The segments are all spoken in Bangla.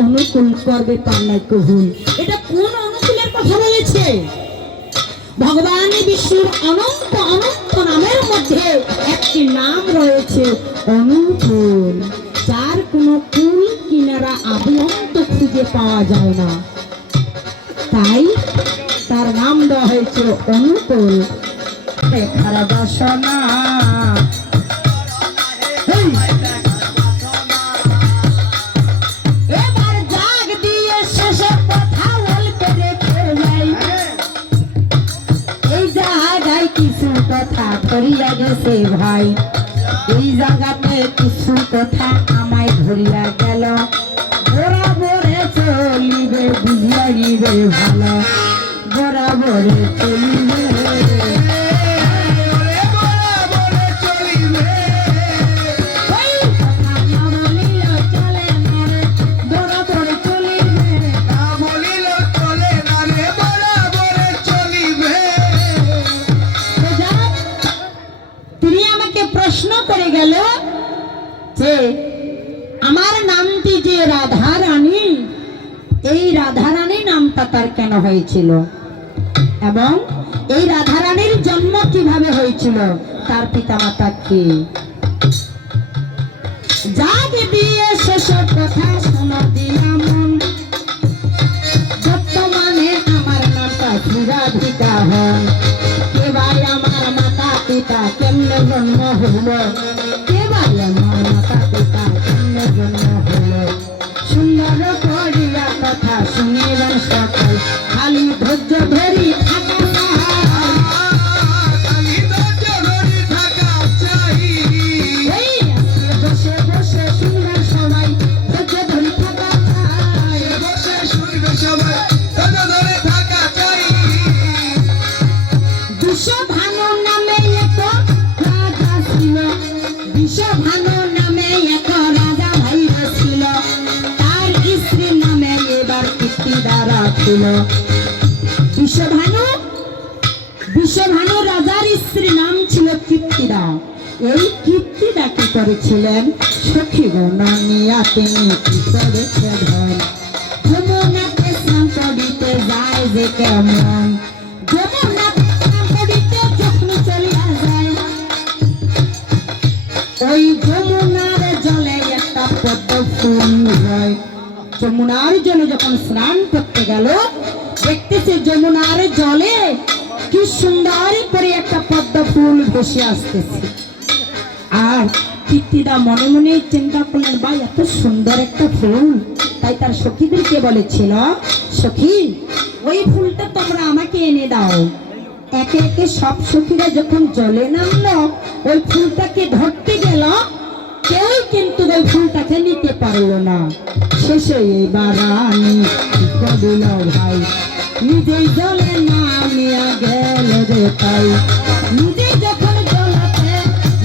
অনুকূল করবে তার নাই কহুল। এটা কোন অনুকূলের কথা বলেছে? ভগবান বিষ্ণুর অনন্ত অনন্ত নামের মধ্যে একটি নাম রয়েছে অনুকূল, যার কোনো কুল কিনারা আদ্যন্ত খুঁজে পাওয়া যায় না, তাই তার নাম দেওয়া হয়েছে অনুকূল। দেখার বাসনা এবার জাগ দিয়ে শেষে কথা বলতে রেখে যাই, এই জায়গায় কিছু কথা ধরিয়া গেছে ভাই, এই জায়গাতে কিছু কথা আমায় ধরিয়া গেল, বরাবরে চলিবে বুঝিয়া গিবে ভালো, বরাবরে চলিবে আমার নামটি যে রাধা রানী, এই রাধা রানী নামটা তার কেন হয়েছিল এবং এই রাধা রানীর জন্ম কিভাবে হয়েছিল, তার পিতা মাতা কে? জাগ দিয়ে শেষ কথা শোনো দিয়া মন, বর্তমানে আমার নামটা রাধিকা হন, কে ভাই আমার মাতা পিতা কেমনে জন্ম হইল, কে ভাই আমার মাতা পিতা কেমনে জন্ম হইল, সুন্দর করিয়া কথা শুনিবেন সকল, খালি ধৈর্য ধরি থাকা বসে বসে শুনবেন সবাই, ধৈর্য ধরি থাকা চাই, বসে শুনবে সবাই, ধৈর্য ধরে থাকা চাই। বিশ্বভানু নামে এক রাজা ছিল, বিশ্বভানু নামে এক রাজা ভাইরা ছিল, তার স্ত্রীর নামে এবার কীর্তিদারা ছিল। বিশ্বভানু বিশ্বভানু রাজার স্ত্রীর নাম ছিল কীর্তিদা। এই কীর্তিদা কি করেছিলেন? সখীগণ নিয়া তিনি কি করেছে ধন, যমুনাতে স্নান করিতে যায় যে কেমন, যমুনাতে স্নান করিতে যখন চলিয়া যায়, ওই যমুনার জলে একটা পদ্ম ফুল হয়। যমুনার জলে যখন স্নান করতে গেল, দেখতেছে যমুনার জলে কি সুন্দর করে একটা পদ্ম ফুল ভেসে আসতেছে। আর কীর্তিদা মনে মনে চিন্তা করলেন, ভাই এত সুন্দর একটা ফুল, তাই তার সখীদেরকে বলেছিল, সখী ওই ফুলটা তোমরা আমাকে এনে দাও। একে একে সব সখীরা যখন জলে নামলো, ওই ফুলটাকে ধরতে গেল, কেউ কিন্তু ওই ফুলটাকে নিতে পারলো না। শেষে এবার রানী দিল ভাই, নিজেই জলে নামিয়া গেল যে তাই, নিজেই যখন জলতে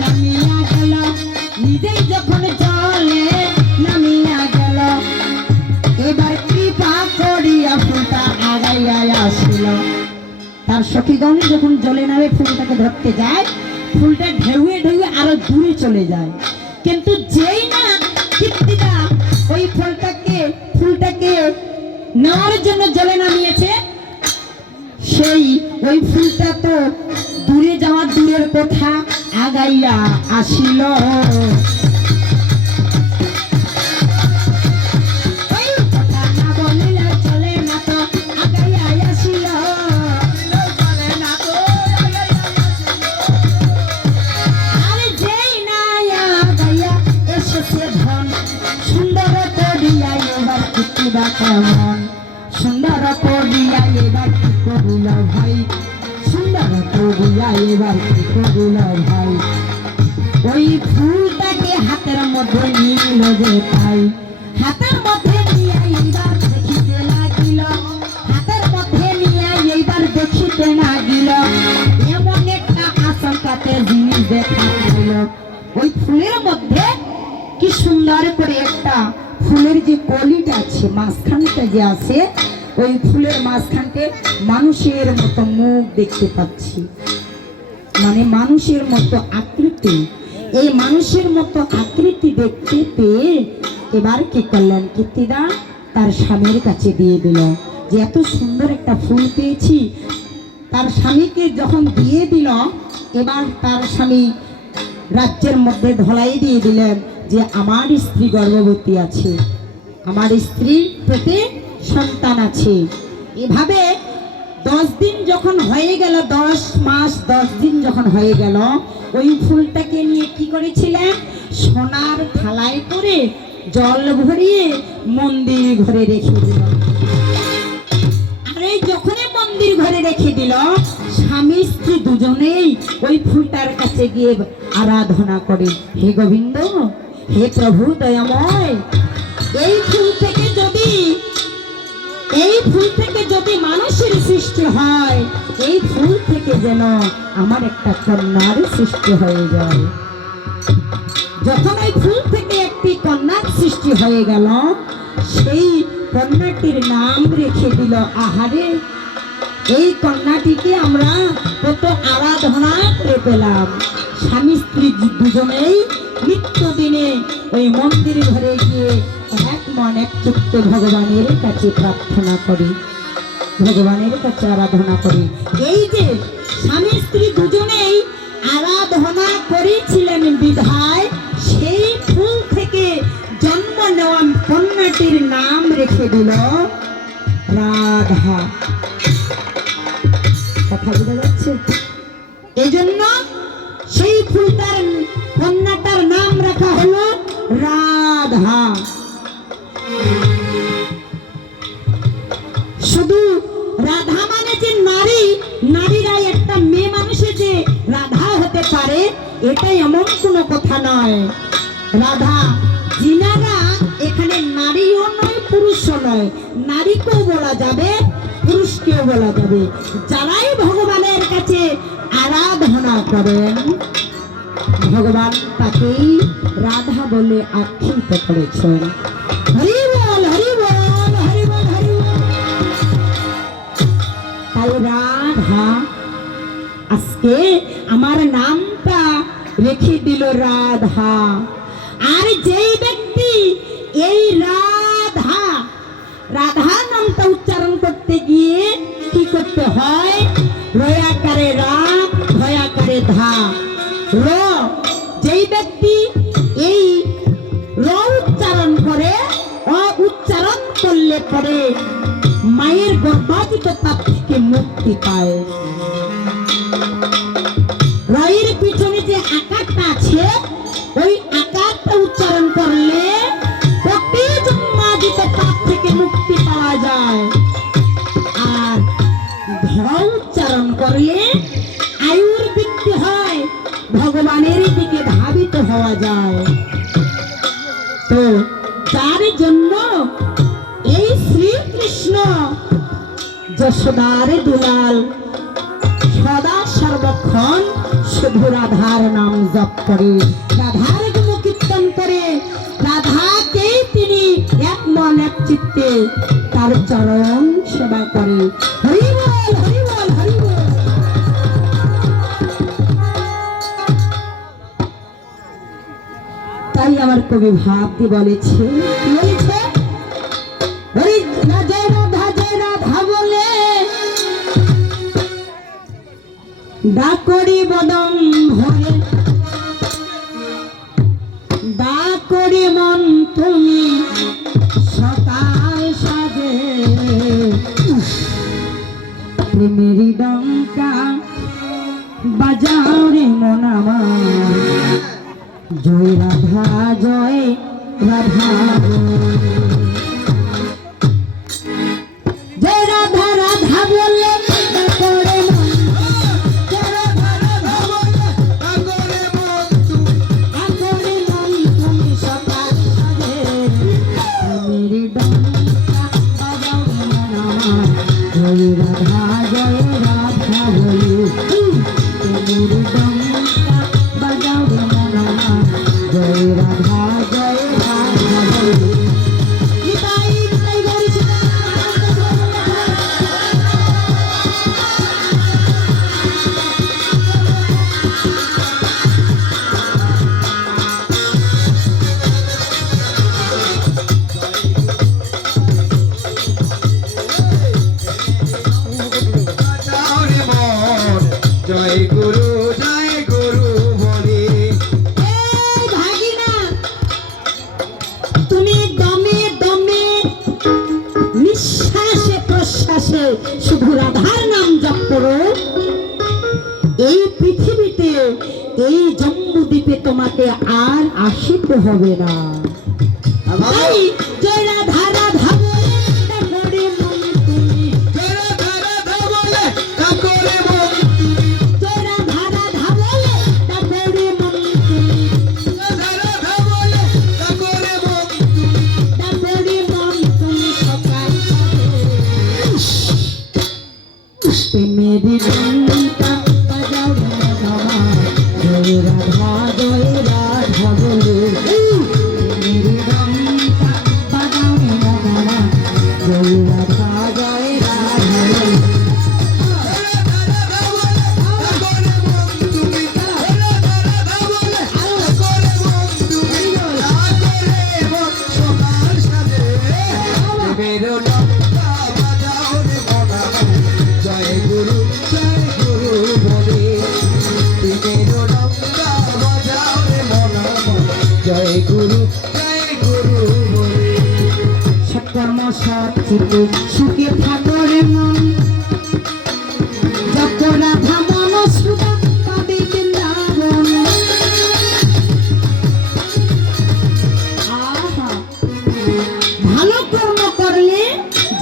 নামিয়া গেল, নিজেই যখন জলে নামিয়া গেল, এবার কৃপা করিয়া ফুলটা আগাইয়া আসিল। তার সখীগণ যখন জলে নামে ফুলটাকে ধরতে যায়, ফুলটা ঢেউয়ে ঢেউয়ে আরো দূরে চলে যায়, কিন্তু যেই না কীর্তিদা ওই ফুলটাকে নেওয়ার জন্য জলে নামিয়েছে, সেই ওই ফুলটা তো দূরে যাওয়ার দূরের কথা আগাইয়া আসিল। কেমন সুন্দর করিয়া এবার কি করিল ভাই, সুন্দর করিয়া এবার কি করিল ভাই, ওই ফুলটাকে হাতের মধ্যে নিল যে তাই, হাতের মধ্যে নিয়ে এইবার দেখিতে লাগিল, হাতের মধ্যে নিয়ে এইবার দেখিতে লাগিল, এমন একটা আশঙ্কাতে জিনিস দেখা গেল। ওই ফুলের মধ্যে কি সুন্দর করে একটা ফুলের যে কলিটা আছে, মাঝখানটা যে আছে, ওই ফুলের মাঝখানতে মানুষের মতো মুখ দেখতে পাচ্ছি, মানে মানুষের মতো আকৃতি। এই মানুষের মতো আকৃতি দেখতে পেয়ে এবার কি করলেন কীর্তিদা, তার স্বামীর কাছে দিয়ে দিল যে এত সুন্দর একটা ফুল পেয়েছি। তার স্বামীকে যখন দিয়ে দিল, এবার তার স্বামী রাজ্যের মধ্যে ধলাই দিয়ে দিলেন যে আমার স্ত্রী গর্ভবতী আছে, আমার স্ত্রীর পেটে সন্তান আছে। এভাবে 10 দিন যখন হয়ে গেল, 10 মাস 10 দিন যখন হয়ে গেল, ওই ফুলটাকে নিয়ে কি করেছিলেন, সোনার থালায় করে জল ভরিয়ে মন্দির ঘরে রেখে দিল। আর এই যখনই মন্দির ঘরে রেখে দিল, স্বামী স্ত্রী দুজনেই ওই ফুলটার কাছে গিয়ে আরাধনা করে, হে গোবিন্দ, হে প্রভু দয়াময়, এই ফুল থেকে যদি মানুষের সৃষ্টি হয়, এই ফুল থেকে যেন আমার একটা কন্যার সৃষ্টি হয়ে যায়। যখন ওই ফুল থেকে একটি কন্যার সৃষ্টি হয়ে গেল, সেই কন্যাটির নাম রেখে দিল, আহারে, এই কন্যাটিকে আমরা কত আরাধনা করে পেলাম। স্বামী স্ত্রী দুজনেই নিত্যদিনে ওই মন্দির ঘরে গিয়ে এক মন এক চিত্তে ভগবানের কাছে প্রার্থনা করি, ভগবানের কাছে আরাধনা করি। এই যে স্বামী স্ত্রী দুজনেই আরাধনা করেছিলেন বিধায় সেই ফুল থেকে জন্ম নেওয়া কন্যাটির নাম রেখে দিল রাধা। কথা বোঝা যাচ্ছে? এই জন্য সেই ফুলটার কন্যাটার নাম রাখা হলো রাধা। শুধু রাধা মানে যে নারী, নারীরা একটা মেয়ে মানুষে যে রাধা হতে পারে এটা এমন কোনো কথা নয়। রাধা যিনারা এখানে নারীও নয় পুরুষও নয়, নারীকেও বলা যাবে পুরুষকেও বলা যাবে। যারাই ভগবানের কাছে আরাধনা করেন ভগবান তাকেই রাধা বলে আখ্যায়িত করেছেন। হরি বল, হরি বল, হরি বল, হরি বল। তাই রাধা আজকে আমার নামটা রেখে দিল রাধা। আর যেই ব্যক্তি এই রাধা রাধা নামটা উচ্চারণ করতে গিয়ে কি করতে হয়, রয়াকারে রা, ভয়াকারে ধা, র, যেই ব্যক্তি এই র উচ্চারণ করে, উচ্চারণ করলে পরে মায়ের গর্ভাজিত তাপ থেকে মুক্তি পায়। রয়ের পিছনে যে আকারটা আছে, ওই আকারটা উচ্চারণ করলে প্রতি জন্মাজিত তাপ থেকে মুক্তি পাওয়া যায়। আর ধ উচ্চারণ করলে আয়ুর বৃদ্ধি হয়, ভগবানের দিকে ধাবিত হওয়া যায়। তো তার জন্য এই শ্রীকৃষ্ণ যশোদার দুলাল সদা সর্বক্ষণ শুধু রাধার নাম জপ করে, রাধার গুণ কীর্তন করে, রাধাকেই তিনি এক মন এক চিত্তে তার চরণ সেবা করে। হরি বল, হরি বল, হরি বল। তাই আমার কবি ভাবতে বলেছে, কি বলেছে, হরি জয় রাধা বলে ডাকরি বদন ভরে, ডাকরি মন তুমি সকাল সাজে, প্রেমের ডঙ্কা বাজাও রে মন আমার, জয় রাধা জয় রাধা, জয় রাধা রাধা বলে নবদ্বীপে তোমাকে আর আসিতে হবে না। তাই জয় রাধা রাধা বলে ডাকরে মন তুমি, জয় রাধা রাধা বলে ডাকরে মন, জয় রাধা রাধা বলে ডাকরে মন তুমি, রাধা রাধা বলে ডাকরে মন, ডাকরে মন তুমি সকাল প্রেমের ঘণ্টা বাজাও রে বাবা, জয় রাধা বলে প্রেমের ঘণ্টা বাজাও রে বাবা, জয় রাধা বলে। রাধা বলে ডাকরে মন তুমি, রাধা রাধা বলে ডাকরে মন তুমি, ডাকরে মন সকাল সাজে প্রেমের ডঙ্কা বাজাও রে মন আমার, জয় গুরু বলে প্রেমের ডঙ্কা বাজাও রে মন আমার, জয় গুরু বলে। সৎকর্ম সৎ চিত্তে সুখে থাকরে মন, যত রাধা মন সুধা পাবে বৃন্দাবন। আহা, ভালো কর্ম করলে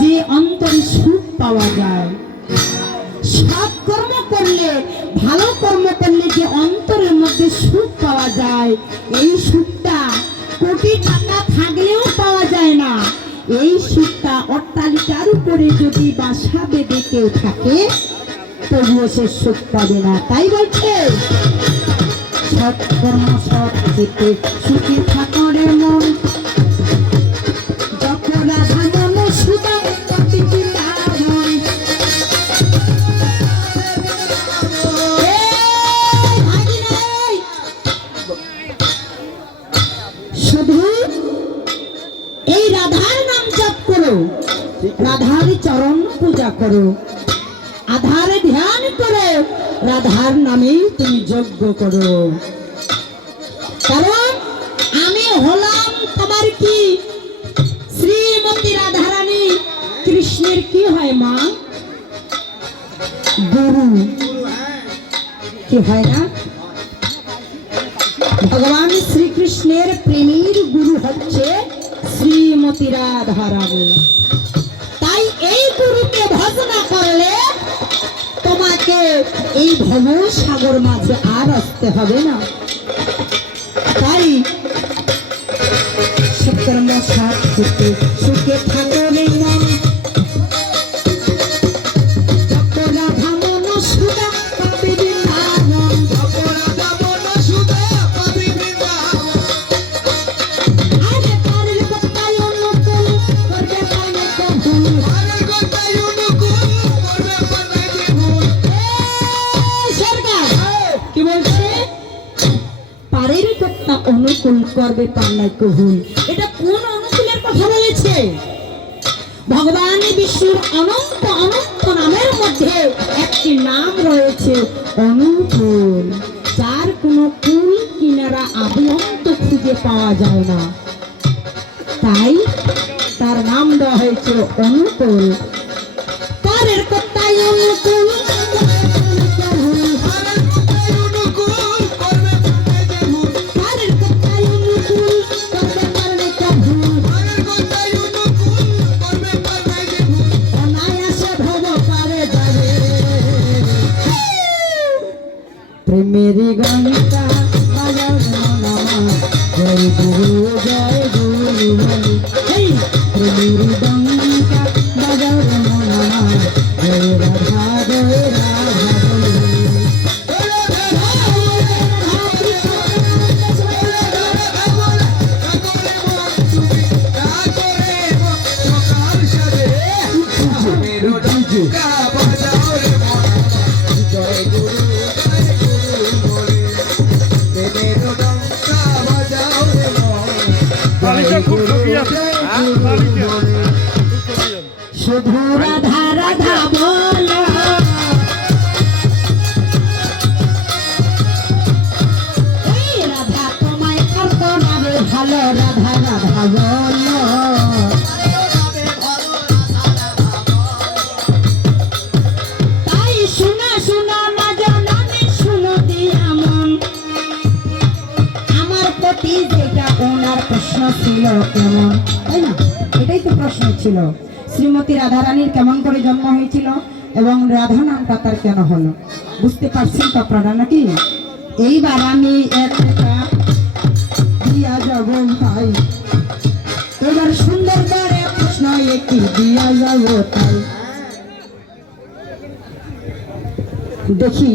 যে অন্তরে সুখ পাওয়া যায়, সৎ কর্ম করলে ভালো কর্ম করলে যে অন্তরের মধ্যে সুখ পাওয়া যায়, এই সুখটা কোটি টাকা থাকলেও পাওয়া যায় না। এই সুখটা অট্টালিকার উপরে যদি বাসা বেঁধে কেউ থাকে তবুও সে সুখ পাবে না। তাই বলছে সৎ কর্ম সৎ চিত্তে সুখী থাকরে মন, যত রাধা মন সুধা পাবে বৃন্দাবন। শুধু এই রাধার নাম জপ করো, রাধার চরণ পূজা করো, আধার ধ্যান করে রাধার নামেই তুমি যজ্ঞ করো। কারণ আমি হলাম তোমার কি শ্রীমতী রাধারানী, কৃষ্ণের কি হয় মা? গুরু কি হয় না? ভগবান শ্রীকৃষ্ণের প্রেমের গুরু হচ্ছে শ্রীমতী রাধারানী। তাই এই গুরুকে ভজনা করলে তোমাকে এই ভব সাগর মাঝে আর আসতে হবে না। তাই সৎকর্ম সৎ চিত্তে সুখে থাকরে মন, যত রাধা মন সুধা পাবে বৃন্দাবন। রাধা মন সুধা পাবে বৃন্দাবন, আরে পারের কথায় অনুকূল করবে পারে কবুল, পারের কথায় অনুকূল করবে পারে ভুল। সরকার কি বলছে? পারের কথা অনুকূল করবে পান্নায় কবুল। এটা কোন অনুকূলের কথা বলেছে? ভগবান বিষ্ণুর অনন্ত অনন্ত নামের মধ্যে একটি নাম রয়েছে অনুকূল, যার কোনো কুল কিনারা আদ্যন্ত খুঁজে পাওয়া যায় না। তাই তার নাম দেওয়া হয়েছে অনুকূল। পারের কথায় অনুকূল পারের কথায় অনুকূল করবে পারে ভুল, পারের কথায় অনুকূল করবে পারে কবুল, পারের কথায় অনুকূল করবে পারে ভুল। অনায়াসে ভব পারে যাবে। প্রেমের ঘণ্টা বাজাও মন আমার, জয় গুরু বলি। এই প্রেমের ঘণ্টা বাজাও মন আমার, জয় রাধা বলি। বালিকা খুব ঠকি আছে, বালিকা খুব ঠকি আছে। শুধু রাধা রাধা বলো, এই রাধা তোমায় কত নামে ভালো, রাধা রাধা বলো। তাই শোনা শোনা না জানানি শুনো দিয়া মন, সতী যেটা ওনার প্রশ্ন ছিল কেমন, তাই না? এটাই তো প্রশ্ন ছিল, শ্রীমতী রাধারানীর কেমন করে জন্ম হয়েছিল এবং রাধা নামটা তার কেন হলো। বুঝতে পারছেন তো আপনারা নাকি? এইবার আমি একটা দিয়া যাব ভাই, এবার সুন্দর করে প্রশ্ন একটি দিয়া যাব তাই। দেখি,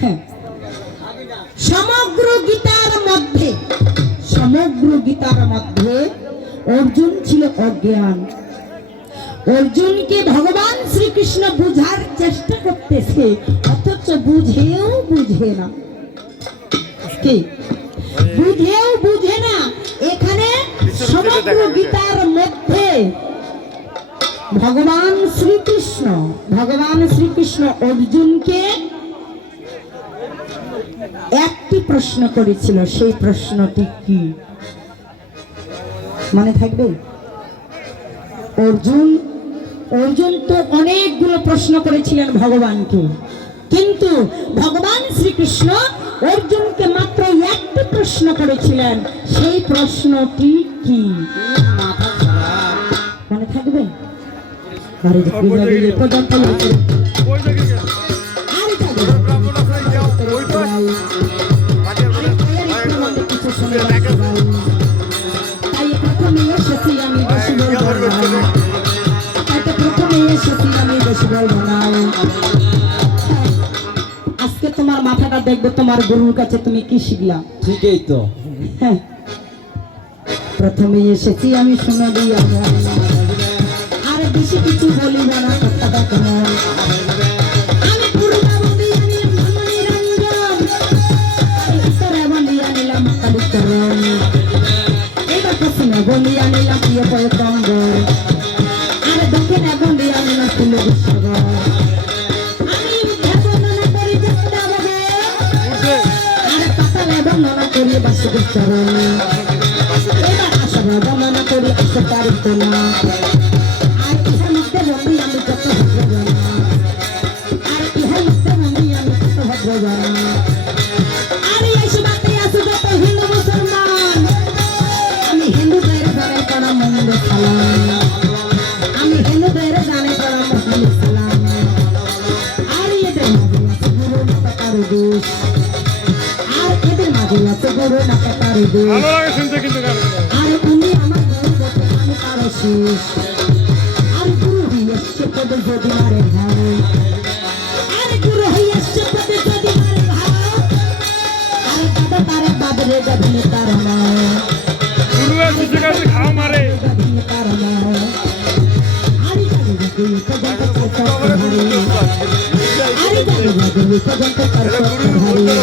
হ্যাঁ, সমগ্র গীতার মধ্যে অর্জুন ছিল অজ্ঞান। অর্জুনকে ভগবান শ্রীকৃষ্ণ বুঝার চেষ্টা করতেছে, অথচ বুঝে না। কি বুঝে না? এখানে সমগ্র গীতার মধ্যে ভগবান শ্রীকৃষ্ণ অর্জুনকে একটি প্রশ্ন করেছিল, সেই প্রশ্নটি কি মনে থাকবে? অর্জুন তো অনেকগুলো প্রশ্ন করেছিলেন ভগবানকে, কিন্তু ভগবান শ্রীকৃষ্ণ অর্জুনকে মাত্র একটি প্রশ্ন করেছিলেন, সেই প্রশ্নটি কি মনে থাকবে? আরে ওই জায়গায় গেল। আরে যাবে। ব্রাহ্মণ আপনার যাও, ওই তো বাজার বলে কিছু শুনে রাখতে পারি। তাই প্রথমে এসেছি আমি বেশি বলবো না। আজকে তোমার মাথাটা দেখবো, তোমার গুরুর কাছে তুমি কি শিখলা। ঠিকই তো। হ্যাঁ, প্রথমে এসেছি আমি শুনে দিই, আর বেশি কিছু বলিব না, কথাটা কেমন। আমি পূর্ণাবতী, আমি ব্রহ্মনিরঞ্জন, উত্তরে বলিয়া নিলাম কালীচরণ, এবার পশ্চিমে বলিয়া নিলাম প্রিয় পয়গম্বর, আর দক্ষিণে বলিয়া নিলাম ফুল বিশ্বর। আমি বর্ণনা করি জগদাবগে, আর পাতালে বর্ণনা করি বাসুদেব চরণ, এবার আসবে বর্ণনা করি আসতারি তোলা, আর ইহার মধ্যে বলি আমি যত ভদ্রজন, আর ইহার মধ্যে বলি আমি যত ভদ্রজন, আর এই সবাতে আছে যত হিন্দু মুসলমান, আমি হিন্দুদের ঘরে করা মন্দ সালাম, আমি হিন্দুদের জানে করা মহান সালাম, আর এদের মাঝে আছে গুরু না কারো দোষ, আর এদের মাঝে আছে গুরু না কারো দোষ, ভালো লাগে শুনতে কিন্তু গান। আর উনি আমার গুরু বটে, আমি কারো শেষ, আর গুরু হইয়াছে পদে যদি মারে ভাই, আর গুরু হইয়াছে পদে যদি মারে ভাই, আর দাদা তারে বাদরে গধনে তার নাও, গুরুরা শিশু কাছে খাও মারে। গধনে তার নাও, আরে জানি জানি পর্যন্ত চার চার ধারে, আরে জানি জানি পর্যন্ত চার চার ধারে,